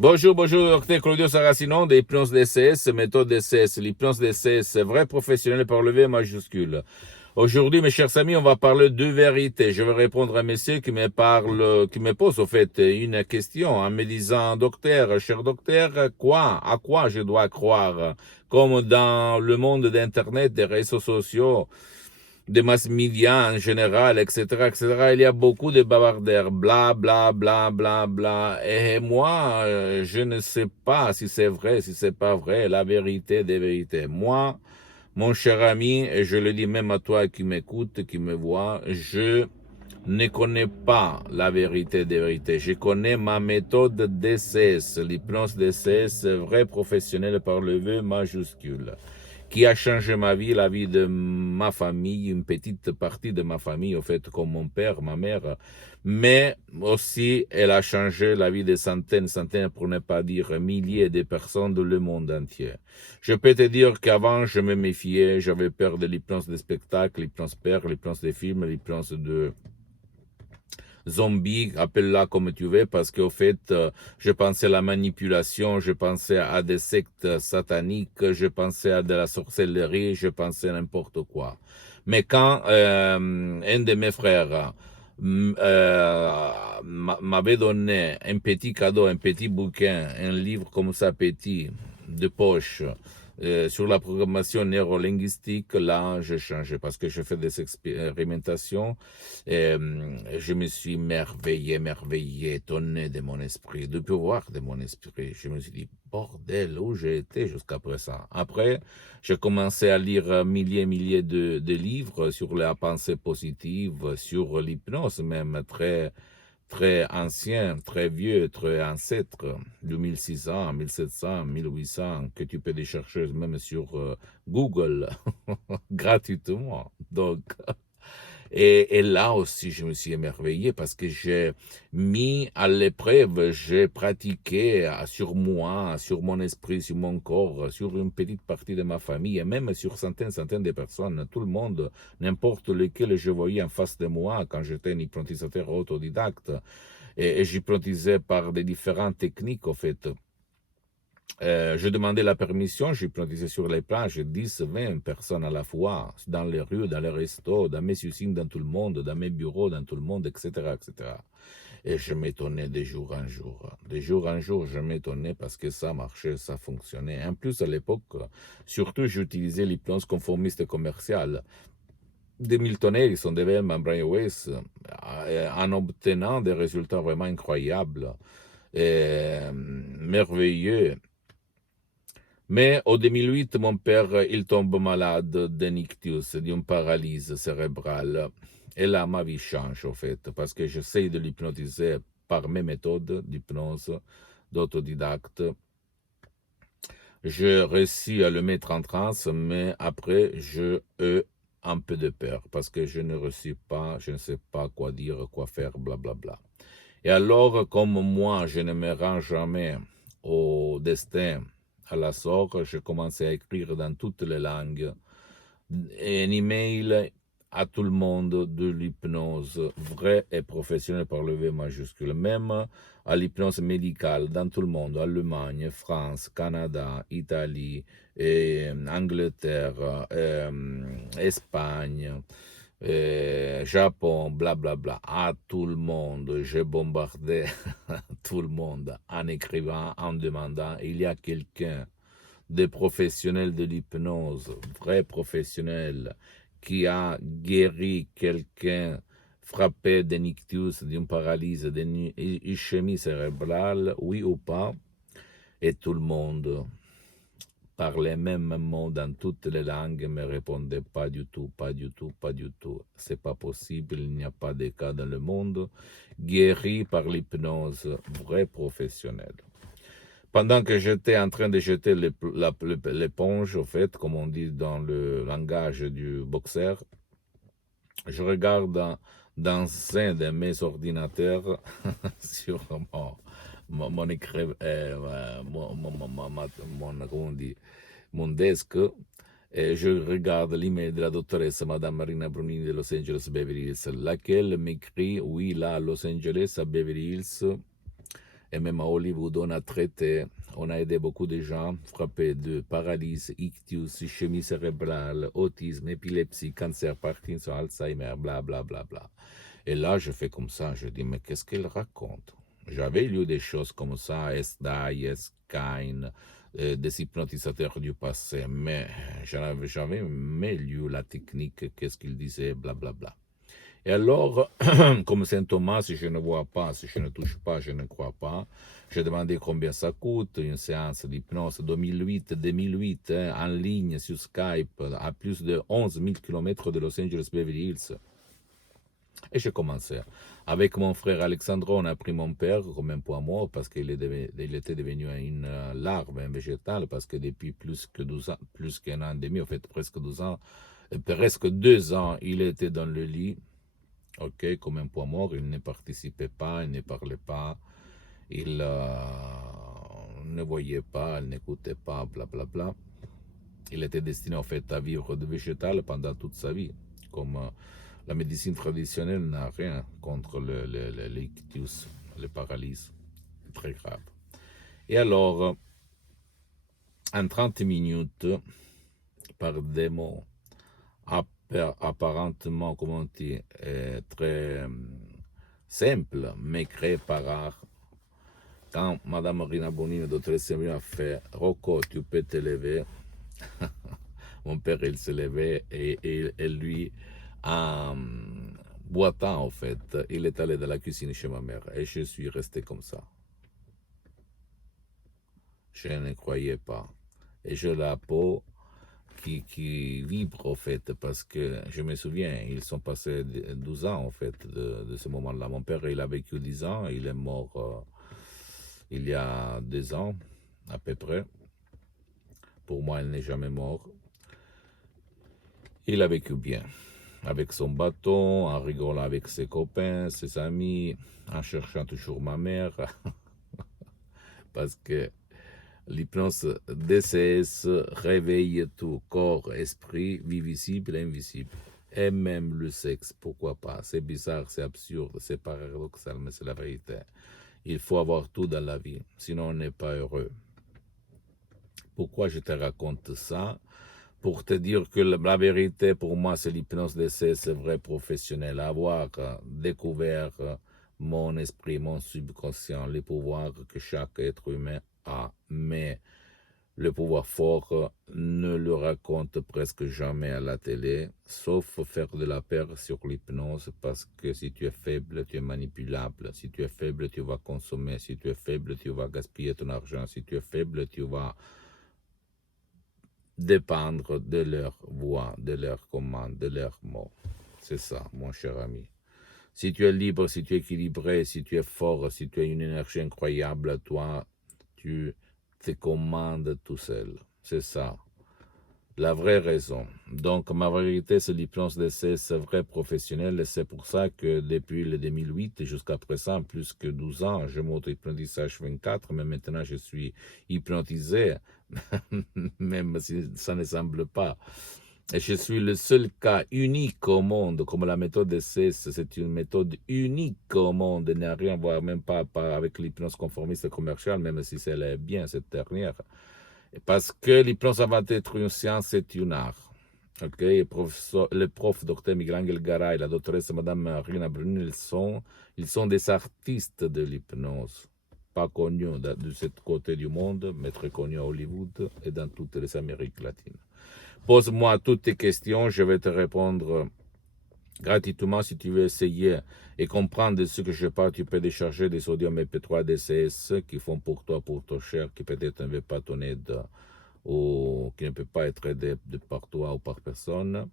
Bonjour, bonjour, docteur Claudio Saracino de l'hypnose DCS, méthode DCS. L'hypnose DCS, vrai professionnel par le V majuscule. Aujourd'hui, mes chers amis, on va parler de vérité. Je vais répondre à un monsieur qui me pose, au fait, une question en me disant, docteur, cher docteur, à quoi je dois croire? Comme dans le monde d'Internet, des réseaux sociaux, des mass médias en général, etc., il y a beaucoup de bavardaires, bla, bla, bla, bla, bla. Et moi, je ne sais pas si c'est vrai, si c'est pas vrai, la vérité des vérités. Moi, mon cher ami, et je le dis même à toi qui m'écoute, qui me voit, je ne connais pas la vérité des vérités. Je connais ma méthode DCS, l'hypnose DCS, vrai professionnel par le V majuscule, qui a changé ma vie, la vie de ma famille, une petite partie de ma famille, au fait, comme mon père, ma mère, mais aussi elle a changé la vie de centaines, pour ne pas dire milliers de personnes dans le monde entier. Je peux te dire qu'avant, je me méfiais, j'avais peur de l'hypnose des spectacles, l'hypnose père, l'hypnose des films, l'hypnose de zombies, appelle-la comme tu veux, parce qu'au fait, je pensais à la manipulation, je pensais à des sectes sataniques, je pensais à de la sorcellerie, je pensais à n'importe quoi. Mais quand un de mes frères m'avait donné un petit cadeau, un petit bouquin, un livre comme ça petit, de poche, sur la programmation neurolinguistique, là, j'ai changé parce que je fais des expérimentations et je me suis merveillé, étonné de mon esprit, du pouvoir de mon esprit. Je me suis dit, bordel, où j'ai été jusqu'à présent. Après, j'ai commencé à lire milliers de livres sur la pensée positive, sur l'hypnose même, très ancien, très vieux, très ancêtre, de 1600, 1700, 1800, que tu peux les chercher même sur Google gratuitement. Donc, et là aussi, je me suis émerveillé parce que j'ai mis à l'épreuve, j'ai pratiqué sur moi, sur mon esprit, sur mon corps, sur une petite partie de ma famille et même sur centaines de personnes, tout le monde, n'importe lequel je voyais en face de moi quand j'étais un hypnotisateur autodidacte. Et j'hypnotisais par des différentes techniques, en fait. Je demandais la permission, j'hypnotisais sur les plages 10, 20 personnes à la fois, dans les rues, dans les restos, dans mes usines, dans tout le monde, dans mes bureaux, dans tout le monde, etc. Et je m'étonnais de jour en jour. De jour en jour, je m'étonnais parce que ça marchait, ça fonctionnait. En plus, à l'époque, surtout, j'utilisais l'hypnose conformiste commerciale de Milton Erickson, de Bellman Brian Weiss, en obtenant des résultats vraiment incroyables et merveilleux. Mais en 2008, mon père, il tombe malade d'un ictus, d'une paralysie cérébrale. Et là, ma vie change, en fait, parce que j'essaie de l'hypnotiser par mes méthodes d'hypnose, d'autodidacte. Je réussis à le mettre en transe, mais après, je ai un peu de peur, parce que je ne réussis pas, je ne sais pas quoi dire, quoi faire, blablabla. Et alors, comme moi, je ne me rends jamais au destin, à la sorte, je commençais à écrire dans toutes les langues un email à tout le monde de l'hypnose vraie et professionnelle par le V majuscule, même à l'hypnose médicale dans tout le monde, Allemagne, France, Canada, Italie, Angleterre, Espagne, Japon, blablabla, à tout le monde. J'ai bombardé tout le monde en écrivant, en demandant, il y a quelqu'un des professionnels de l'hypnose, vrai professionnel, qui a guéri quelqu'un frappé d'un ictus, d'une paralysie, d'une ischémie cérébrale, oui ou pas, et tout le monde parlait même mots dans toutes les langues, me répondait pas du tout, pas du tout, pas du tout. C'est pas possible, il n'y a pas de cas dans le monde guéri par l'hypnose, vrai professionnel. Pendant que j'étais en train de jeter l'éponge, au fait, comme on dit dans le langage du boxeur, je regarde dans un de mes ordinateurs sur mon écran, comment on dit, mon desk, et je regarde l'email de la doctoresse Madame Marina Brunini de Los Angeles Beverly Hills, laquelle m'écrit, oui, là, à Los Angeles, à Beverly Hills, Et même à Hollywood, on a traité, on a aidé beaucoup de gens frappés de paralysie, ictus, ischémie cérébrale, autisme, épilepsie, cancer, Parkinson, Alzheimer, bla bla bla bla. Et là, je fais comme ça, je dis, mais qu'est-ce qu'elle raconte? J'avais lu des choses comme ça, Esdai, Eskain, des hypnotisateurs du passé, mais je n'avais jamais lu la technique, qu'est-ce qu'ils disaient, bla bla bla. Et alors, comme Saint Thomas, si je ne vois pas, si je ne touche pas, je ne crois pas, j'ai demandé combien ça coûte, une séance d'hypnose 2008, en ligne sur Skype, à plus de 11 000 km de Los Angeles Beverly Hills. Et j'ai commencé. Avec mon frère Alexandre, on a pris mon père comme un poids mort parce qu'il était devenu une larve, un végétal, parce que depuis plus que 12 ans, plus qu'un an et demi, en fait presque 12 ans, presque 2 ans, il était dans le lit. Ok, comme un poids mort, il ne participait pas, il ne parlait pas, il ne voyait pas, il n'écoutait pas, blablabla. Bla bla. Il était destiné en fait à vivre de végétal pendant toute sa vie. Comme la médecine traditionnelle n'a rien contre l'ictus, le paralysie, très grave. Et alors, en 30 minutes, par des mots apparentement, comment dire, très simple, mais créé par art. Quand Madame Rina Bonini, doctoresse Semio, a fait « Rocco, tu peux te lever », mon père, il se levait et lui, en boitant, en fait, il est allé dans la cuisine chez ma mère et je suis resté comme ça. Je ne croyais pas. Et j'ai la peau qui vibre, en fait, parce que je me souviens, ils sont passés 12 ans, en fait, de ce moment-là. Mon père, il a vécu 10 ans, il est mort il y a 2 ans, à peu près. Pour moi, il n'est jamais mort. Il a vécu bien, avec son bâton, en rigolant avec ses copains, ses amis, en cherchant toujours ma mère, parce que l'hypnose DCS réveille tout, corps, esprit, vie visible et invisible. Et même le sexe, pourquoi pas? C'est bizarre, c'est absurde, c'est paradoxal, mais c'est la vérité. Il faut avoir tout dans la vie, sinon on n'est pas heureux. Pourquoi je te raconte ça? Pour te dire que la vérité, pour moi, c'est l'hypnose d'essai, c'est vrai professionnel. Avoir découvert mon esprit, mon subconscient, les pouvoirs que chaque être humain a. Mais le pouvoir fort ne le raconte presque jamais à la télé, sauf faire de la peur sur l'hypnose, parce que si tu es faible, tu es manipulable. Si tu es faible, tu vas consommer. Si tu es faible, tu vas gaspiller ton argent. Si tu es faible, tu vas dépendre de leur voix, de leurs commandes, de leurs mots. C'est ça, mon cher ami. Si tu es libre, si tu es équilibré, si tu es fort, si tu as une énergie incroyable, toi, tu te commandes tout seul. C'est ça, la vraie raison. Donc, ma vérité, c'est l'hypnose d'essai, c'est vrai professionnel, et c'est pour ça que depuis le 2008 jusqu'à présent, plus que 12 ans, je m'auto-hypnotise H24, mais maintenant je suis hypnotisé, même si ça ne semble pas. Et je suis le seul cas unique au monde, comme la méthode d'essai, c'est une méthode unique au monde, il n'y a rien à voir, même pas avec l'hypnose conformiste commerciale, même si c'est bien cette dernière. Parce que l'hypnose va être une science, c'est un art. Okay? Le prof Dr Miguel Garay et la doctoresse Madame Rina Bruni, ils sont des artistes de l'hypnose, pas connus de ce côté du monde, mais très connus à Hollywood et dans toutes les Amériques latines. Pose-moi toutes tes questions, je vais te répondre gratuitement. Si tu veux essayer et comprendre ce que je parle, tu peux décharger des sodium MP3 DCS qui font pour toi, pour ton cher, qui peut-être ne veut pas ton aide ou qui ne peut pas être aidé par toi ou par personne.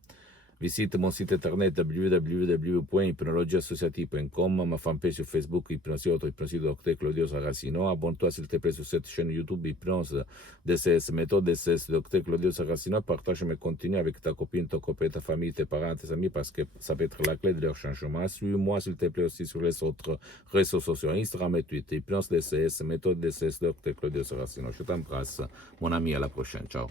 Visite mon site internet www.hypnologieassociative.com, ma fanpage sur Facebook Hypnosie Auto Hypnosie Dr Claudio Saracino. Abonne-toi s'il te plaît sur cette chaîne YouTube Hypnose DCS, méthode DCS Dr Claudio Saracino. Partage mes contenus avec ta copine, ton copain, ta famille, tes parents, tes amis, parce que ça peut être la clé de leur changement. Suis-moi s'il te plaît aussi sur les autres réseaux sociaux, Instagram et Twitter, Hypnose DCS, méthode DCS Dr Claudio Saracino. Je t'embrasse, mon ami, à la prochaine. Ciao.